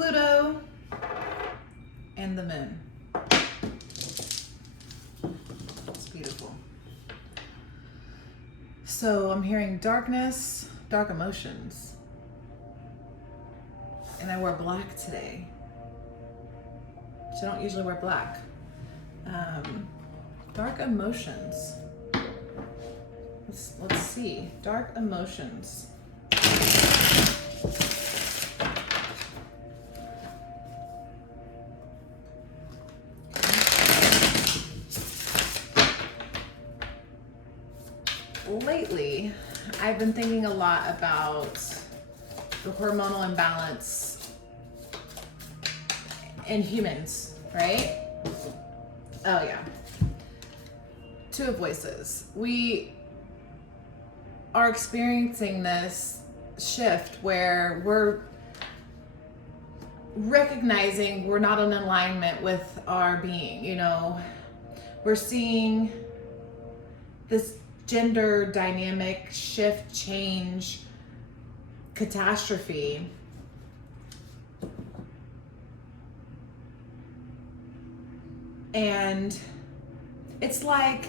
Pluto and the moon. It's beautiful. So I'm hearing darkness, dark emotions. And I wore black today. So I don't usually wear black. Dark emotions. Let's see. Dark emotions. Lately, I've been thinking a lot about the hormonal imbalance in humans, right? Oh yeah. Two voices. We are experiencing this shift where we're recognizing we're not in alignment with our being, you know. We're seeing this gender dynamic shift, change, catastrophe. And it's like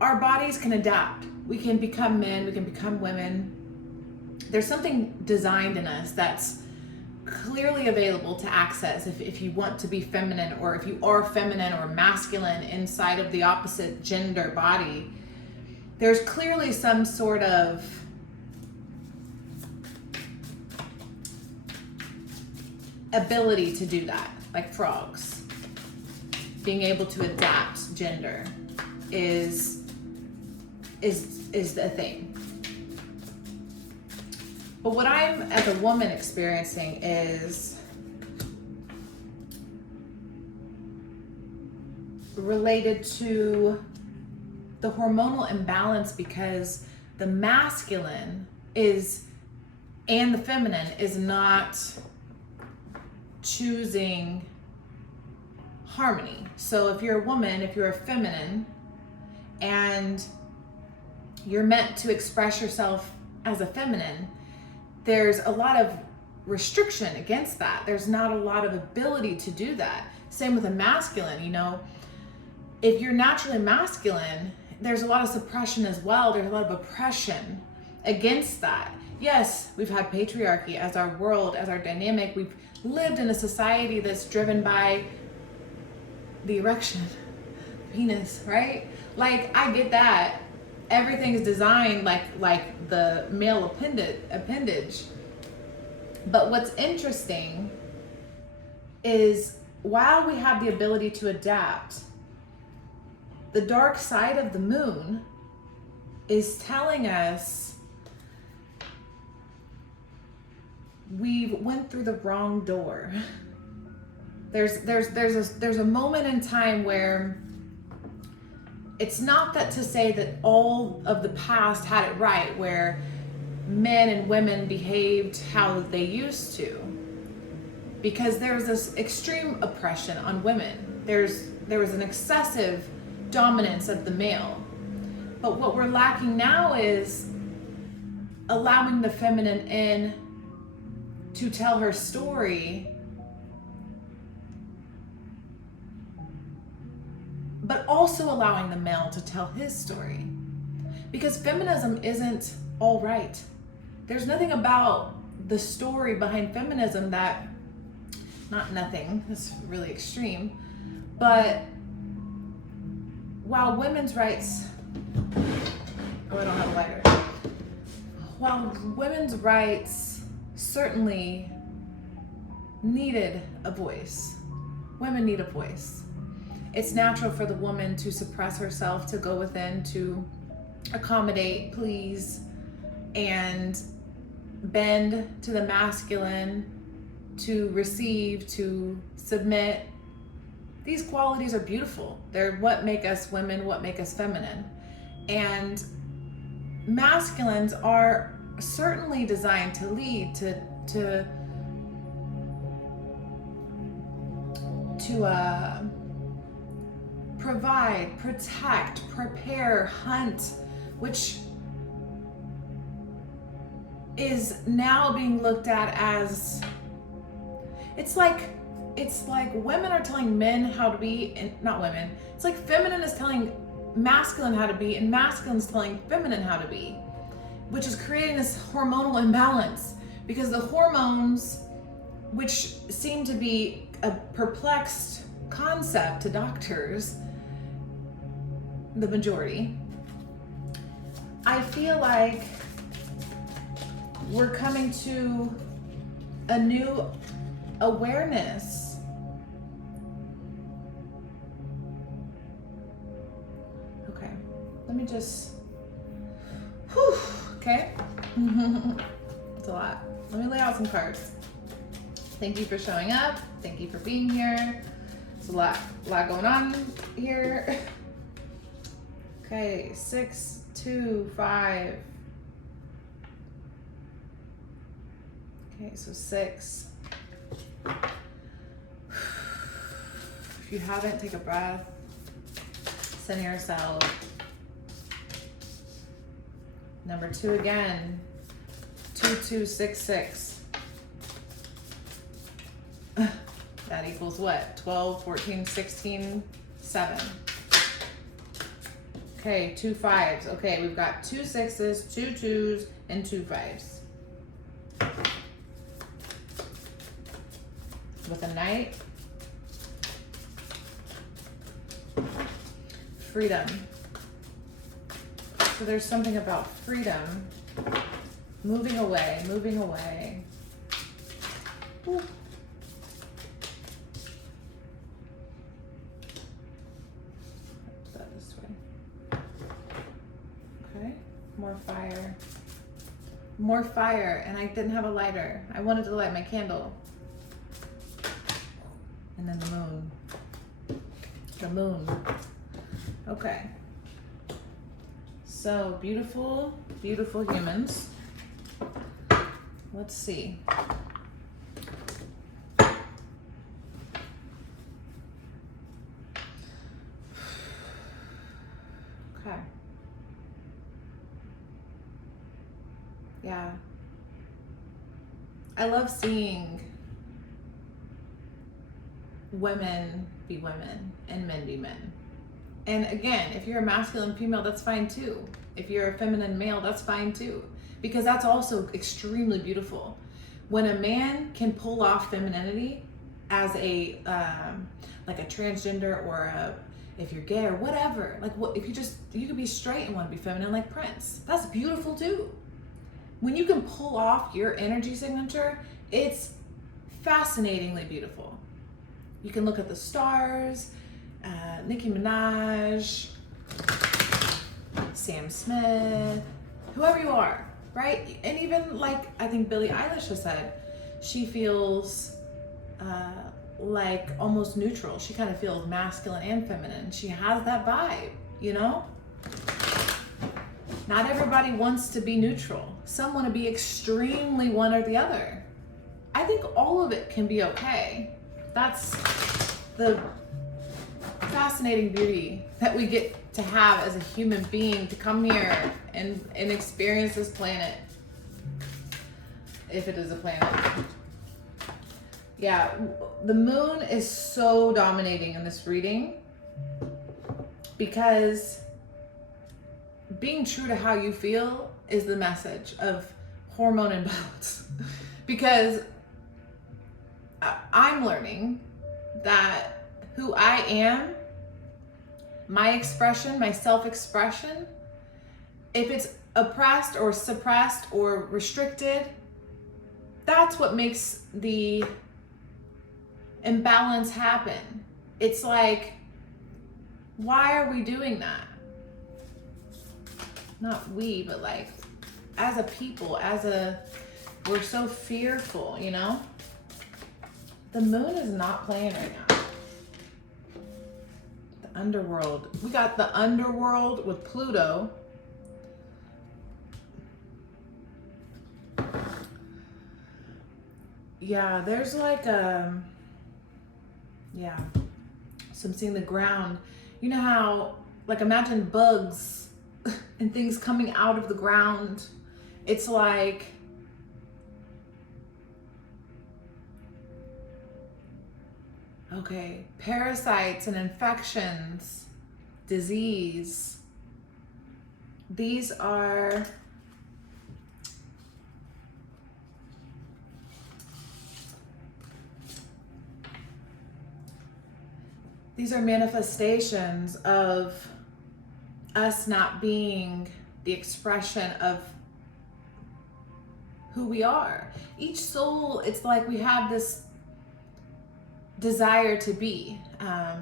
our bodies can adapt. We can become men, we can become women. There's something designed in us that's clearly available to access if you want to be feminine, or if you are feminine or masculine inside of the opposite gender body. There's clearly some sort of ability to do that, like frogs. Being able to adapt gender is the thing. But what I'm, as a woman, experiencing is related to the hormonal imbalance, because the masculine is, and the feminine is not choosing harmony. So if you're a woman, if you're a feminine, and you're meant to express yourself as a feminine, there's a lot of restriction against that. There's not a lot of ability to do that. Same with a masculine, you know. If you're naturally masculine, there's a lot of suppression as well. There's a lot of oppression against that. Yes, we've had patriarchy as our world, as our dynamic. We've lived in a society that's driven by the erection, penis, right? Like, I get that. Everything is designed like the male appendage. But what's interesting is, while we have the ability to adapt, the dark side of the moon is telling us we went through the wrong door. There's a moment in time where it's not that to say that all of the past had it right, where men and women behaved how they used to, because there was this extreme oppression on women. There was an excessive dominance of the male. But what we're lacking now is allowing the feminine in to tell her story, but also allowing the male to tell his story. Because feminism isn't all right. There's nothing about the story behind feminism that, not nothing, that's really extreme, but while women's rights, oh, I don't have a lighter. While women's rights certainly needed a voice, women need a voice. It's natural for the woman to suppress herself, to go within, to accommodate, please, and bend to the masculine, to receive, to submit. These qualities are beautiful. They're what make us women, what make us feminine. And masculines are certainly designed to lead, to provide, protect, prepare, hunt, which is now being looked at as it's like women are telling men how to be, and not women. It's like feminine is telling masculine how to be, and masculine's telling feminine how to be, which is creating this hormonal imbalance, because the hormones, which seem to be a perplexed concept to doctors, the majority, I feel like we're coming to a new awareness. Okay, let me just, whew, okay. It's a lot. Let me lay out some cards. Thank you for showing up. Thank you for being here. It's a lot going on here. Okay, 6, 2, 5. Okay, so 6. If you haven't, take a breath. Center yourself. Number 2 again. 2, 2, 6, 6. That equals what? 12, 14, 16, 7. Okay, 2 5s. Okay, we've got 2 6s, 2 2s, and 2 5s. With a knight. Freedom. So there's something about freedom. Moving away, moving away. Ooh. Put that this way. Okay, more fire. More fire, and I didn't have a lighter. I wanted to light my candle. And then the moon. The moon. Okay. So beautiful, beautiful humans. Let's see. Okay. Yeah. I love seeing women be women and men be men. And again, if you're a masculine female, that's fine too. If you're a feminine male, that's fine too. Because that's also extremely beautiful. When a man can pull off femininity as a, like a transgender, or if you're gay or whatever, like what, if you could be straight and want to be feminine like Prince. That's beautiful too. When you can pull off your energy signature, it's fascinatingly beautiful. You can look at the stars, Nicki Minaj, Sam Smith, whoever you are, right? And even like, I think Billie Eilish has said, she feels like almost neutral. She kind of feels masculine and feminine. She has that vibe, you know? Not everybody wants to be neutral. Some want to be extremely one or the other. I think all of it can be okay. That's the fascinating beauty that we get to have as a human being, to come here and experience this planet, if it is a planet. Yeah, the moon is so dominating in this reading, because being true to how you feel is the message of hormone imbalance. Because I'm learning that who I am, my expression, my self-expression, if it's oppressed or suppressed or restricted, that's what makes the imbalance happen. It's like, why are we doing that? Not we, but like as a people, we're so fearful, you know? The moon is not playing right now. The underworld. We got the underworld with Pluto. Yeah, there's like yeah. So I'm seeing the ground. You know how, like, imagine bugs and things coming out of the ground. It's like Okay, parasites and infections, disease. These are manifestations of us not being the expression of who we are. Each soul, it's like we have this desire to be.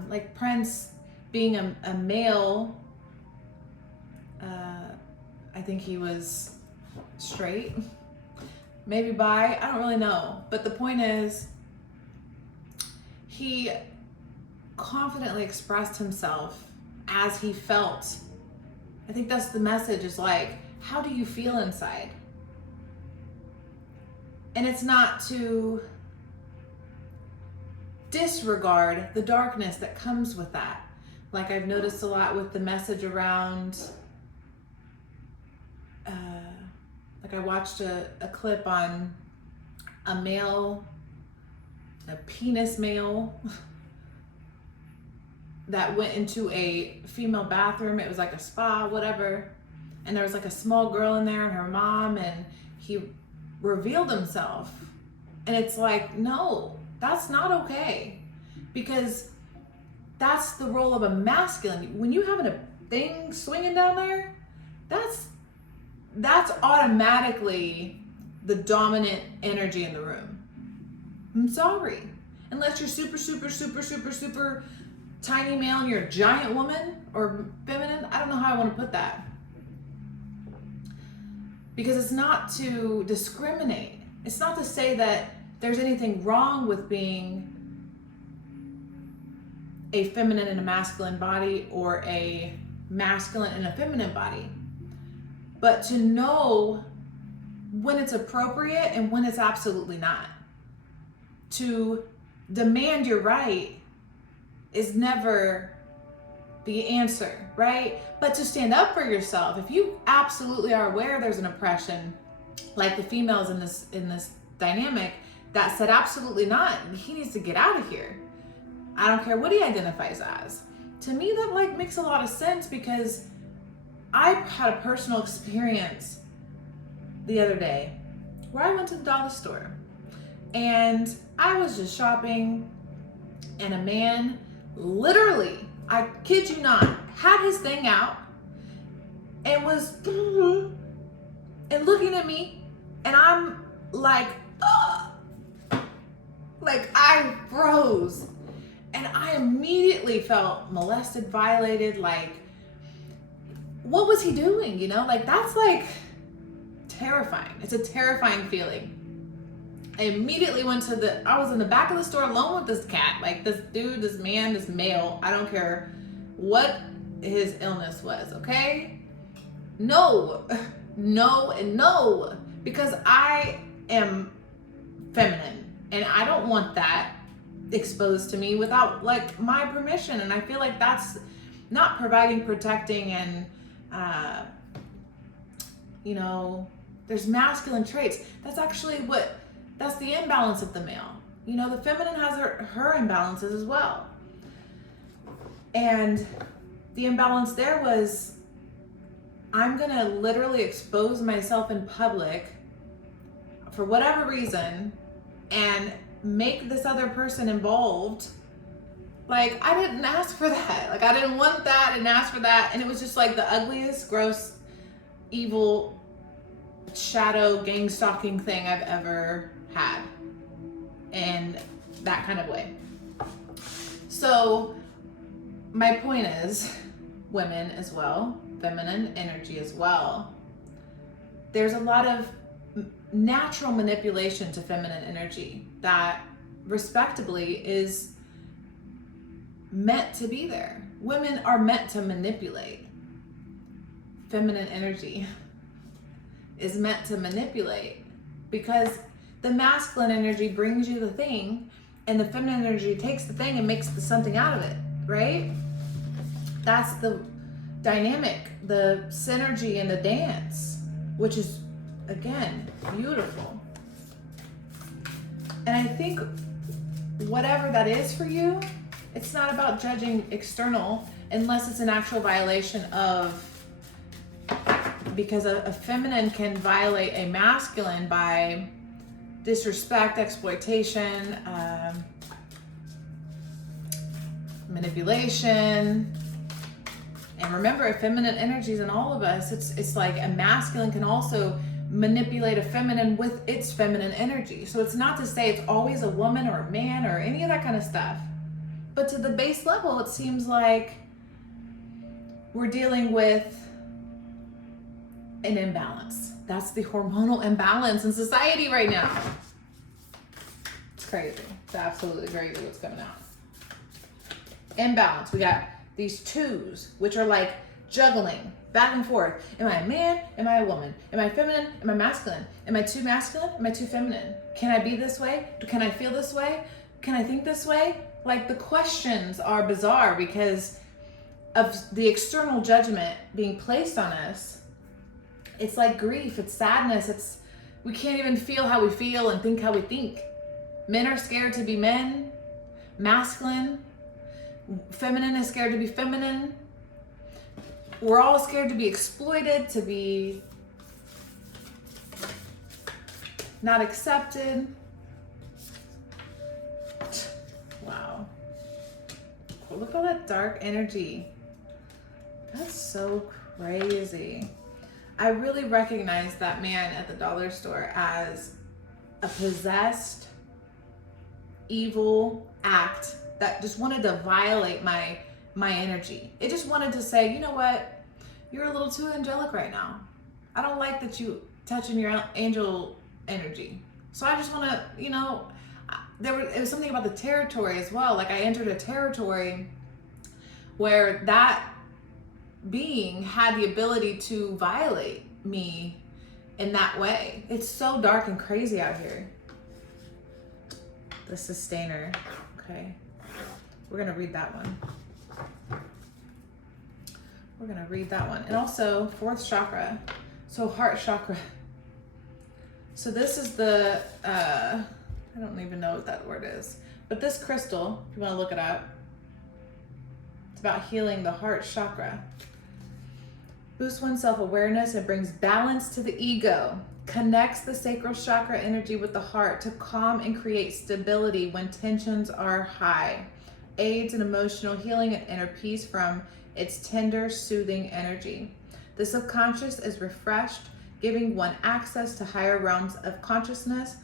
Like Prince being a male, I think he was straight, maybe bi, I don't really know. But the point is, he confidently expressed himself as he felt. I think that's the message, is like, how do you feel inside? And it's not to disregard the darkness that comes with that. Like I've noticed a lot with the message around, like I watched a clip on a penis male that went into a female bathroom. It was like a spa, whatever. And there was like a small girl in there and her mom, and he revealed himself. And it's like, no, that's not okay. Because that's the role of a masculine. When you have a thing swinging down there, that's automatically the dominant energy in the room. I'm sorry. Unless you're super, super, super, super, super tiny male and you're a giant woman or feminine. I don't know how I want to put that. Because it's not to discriminate. It's not to say that there's anything wrong with being a feminine in a masculine body or a masculine in a feminine body. But to know when it's appropriate and when it's absolutely not. To demand your right is never the answer, right? But to stand up for yourself, if you absolutely are aware there's an oppression, like the females in this dynamic that said absolutely not, he needs to get out of here. I don't care what he identifies as. To me, that like makes a lot of sense, because I had a personal experience the other day where I went to the dollar store and I was just shopping, and a man literally, I kid you not, had his thing out and was and looking at me, and I'm like, like I froze, and I immediately felt molested, violated. Like, what was he doing? You know, like that's like terrifying. It's a terrifying feeling. I immediately went to I was in the back of the store alone with this cat, like this dude, this man, this male, I don't care what his illness was, okay? No, no, and no, because I am feminine and I don't want that exposed to me without like my permission. And I feel like that's not providing, protecting, and you know, there's masculine traits. That's actually that's the imbalance of the male. You know, the feminine has her imbalances as well. And the imbalance there was, I'm gonna literally expose myself in public for whatever reason and make this other person involved. Like, I didn't ask for that. Like, I didn't want that, I didn't ask for that. And it was just like the ugliest, gross, evil, shadow gang stalking thing I've ever had, in that kind of way. So my point is, women as well, feminine energy as well, there's a lot of natural manipulation to feminine energy that respectably is meant to be there. Women are meant to manipulate. Feminine energy is meant to manipulate, because the masculine energy brings you the thing and the feminine energy takes the thing and makes something out of it, right? That's the dynamic, the synergy and the dance, which is, again, beautiful. And I think whatever that is for you, it's not about judging external unless it's an actual violation of, because a feminine can violate a masculine by disrespect, exploitation, manipulation. And remember, a feminine energy is in all of us. It's like a masculine can also manipulate a feminine with its feminine energy. So it's not to say it's always a woman or a man or any of that kind of stuff. But to the base level, it seems like we're dealing with an imbalance. That's the hormonal imbalance in society right now. It's crazy. It's absolutely crazy what's coming out. Imbalance. We got these twos, which are like juggling back and forth. Am I a man? Am I a woman? Am I feminine? Am I masculine? Am I too masculine? Am I too feminine? Can I be this way? Can I feel this way? Can I think this way? Like, the questions are bizarre because of the external judgment being placed on us. It's like grief, it's sadness, we can't even feel how we feel and think how we think. Men are scared to be men, masculine. Feminine is scared to be feminine. We're all scared to be exploited, to be not accepted. Wow. Look at all that dark energy. That's so crazy. I really recognize that man at the dollar store as a possessed, evil act that just wanted to violate my energy. It just wanted to say, you know what? You're a little too angelic right now. I don't like that you touching your angel energy. So I just want to, you know, it was something about the territory as well. Like, I entered a territory where that being had the ability to violate me in that way. It's so dark and crazy out here. The sustainer. Okay. We're going to read that one. We're going to read that one. And also, fourth chakra. So, heart chakra. So this is the, I don't even know what that word is. But this crystal, if you want to look it up, it's about healing the heart chakra. Boosts one's self-awareness and brings balance to the ego. Connects the sacral chakra energy with the heart to calm and create stability when tensions are high. Aids in emotional healing and inner peace from its tender, soothing energy. The subconscious is refreshed, giving one access to higher realms of consciousness.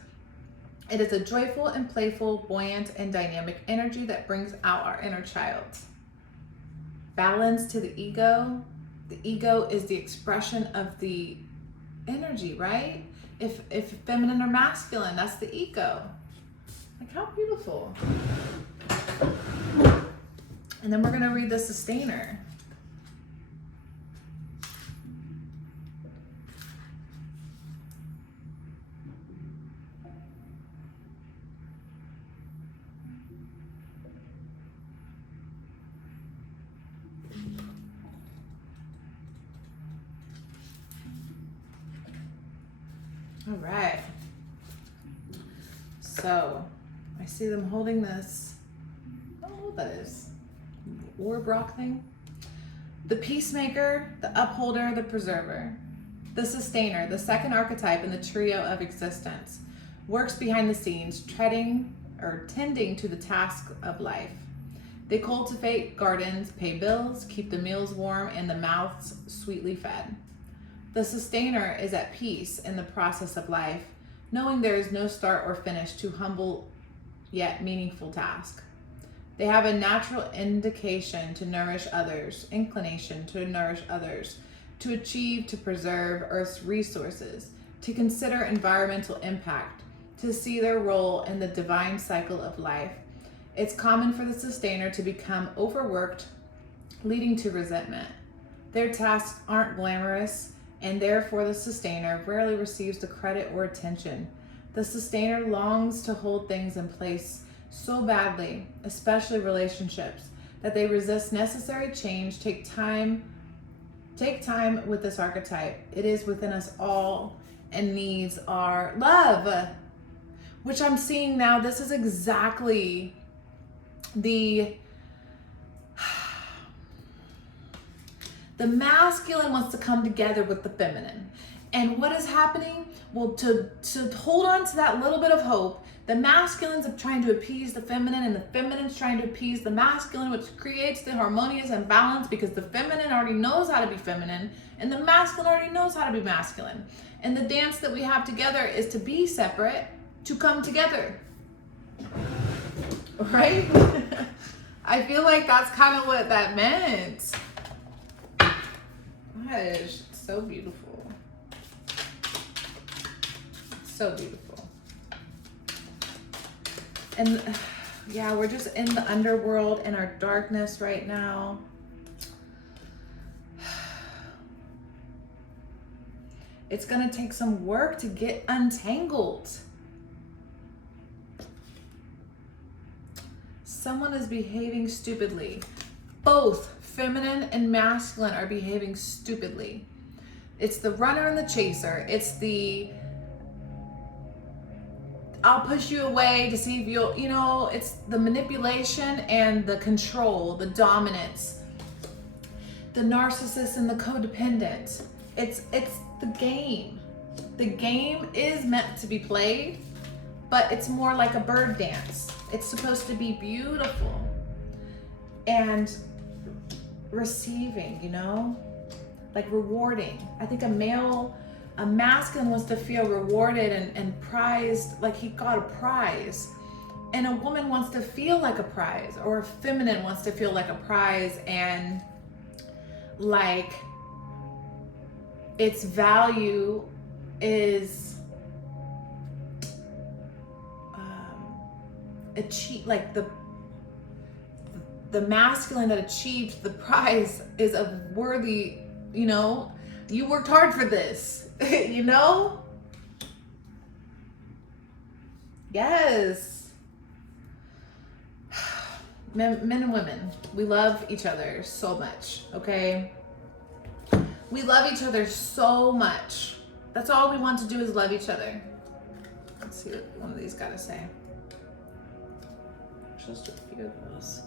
It is a joyful and playful, buoyant and dynamic energy that brings out our inner child. Balance to the ego. The ego is the expression of the energy, right? If feminine or masculine, that's the ego. Like, how beautiful. And then we're going to read the sustainer. All right. So I see them holding this. I don't know what that is. Orb rock thing. The peacemaker, the upholder, the preserver. The sustainer, the second archetype in the trio of existence, works behind the scenes, tending to the task of life. They cultivate gardens, pay bills, keep the meals warm, and the mouths sweetly fed. The sustainer is at peace in the process of life, knowing there is no start or finish to humble yet meaningful task. They have a natural inclination to nourish others, to achieve, to preserve Earth's resources, to consider environmental impact, to see their role in the divine cycle of life. It's common for the sustainer to become overworked, leading to resentment. Their tasks aren't glamorous, and therefore the sustainer rarely receives the credit or attention. The sustainer longs to hold things in place so badly, especially relationships, that they resist necessary change. Take time with this archetype. It is within us all and needs our love, which I'm seeing now. This is exactly the masculine wants to come together with the feminine. And what is happening? Well, to hold on to that little bit of hope, the masculine's trying to appease the feminine, and the feminine's trying to appease the masculine, which creates the harmonious imbalance, because the feminine already knows how to be feminine and the masculine already knows how to be masculine. And the dance that we have together is to be separate, to come together. Right? I feel like that's kind of what that meant. Gosh, so beautiful. So beautiful. And yeah, we're just in the underworld and our darkness right now. It's gonna take some work to get untangled. Someone is behaving stupidly. Both feminine and masculine are behaving stupidly. It's the runner and the chaser. It's the I'll push you away to see if you'll, you know, it's the manipulation and the control, the dominance, the narcissist and the codependent. It's the game. The game is meant to be played, but it's more like a bird dance. It's supposed to be beautiful and receiving, you know, like rewarding. I think a masculine wants to feel rewarded and prized, like he got a prize. And a woman wants to feel like a prize, or a feminine wants to feel like a prize, and like its value is achieve, like the masculine that achieved the prize is a worthy, you know, you worked hard for this, you know? Yes. Men and women, we love each other so much, okay? We love each other so much. That's all we want to do is love each other. Let's see what one of these got to say. Just a few of those.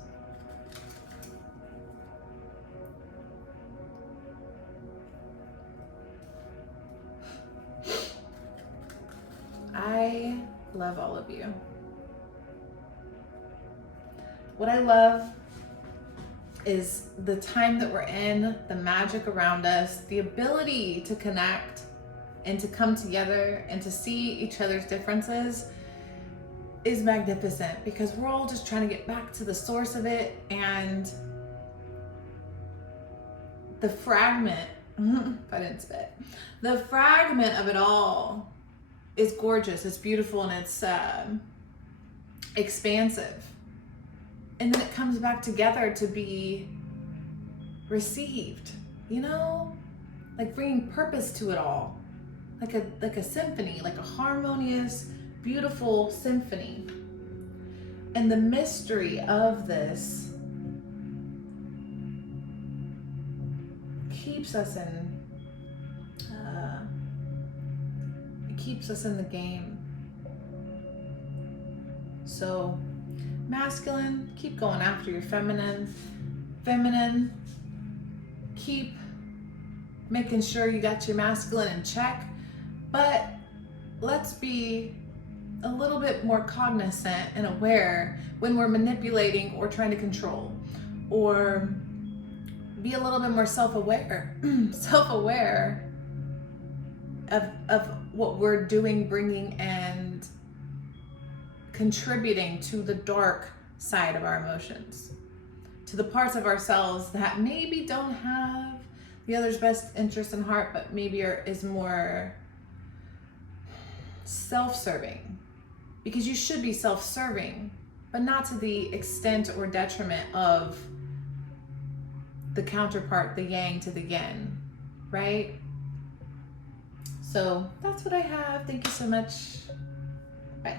I love all of you. What I love is the time that we're in, the magic around us, the ability to connect and to come together and to see each other's differences is magnificent, because we're all just trying to get back to the source of it. And the fragment, if I didn't spit, the fragment of it all is gorgeous, it's beautiful, and it's expansive. And then it comes back together to be received, you know? Like bringing purpose to it all. Like a symphony, like a harmonious, beautiful symphony. And the mystery of this keeps us in the game. So masculine, keep going after your feminine. Feminine, keep making sure you got your masculine in check. But let's be a little bit more cognizant and aware when we're manipulating or trying to control, or be a little bit more self-aware of what we're doing, bringing and contributing to the dark side of our emotions, to the parts of ourselves that maybe don't have the other's best interest in heart, but maybe is more self-serving. Because you should be self-serving, but not to the extent or detriment of the counterpart, the yang to the yin, right? So that's what I have. Thank you so much. Bye.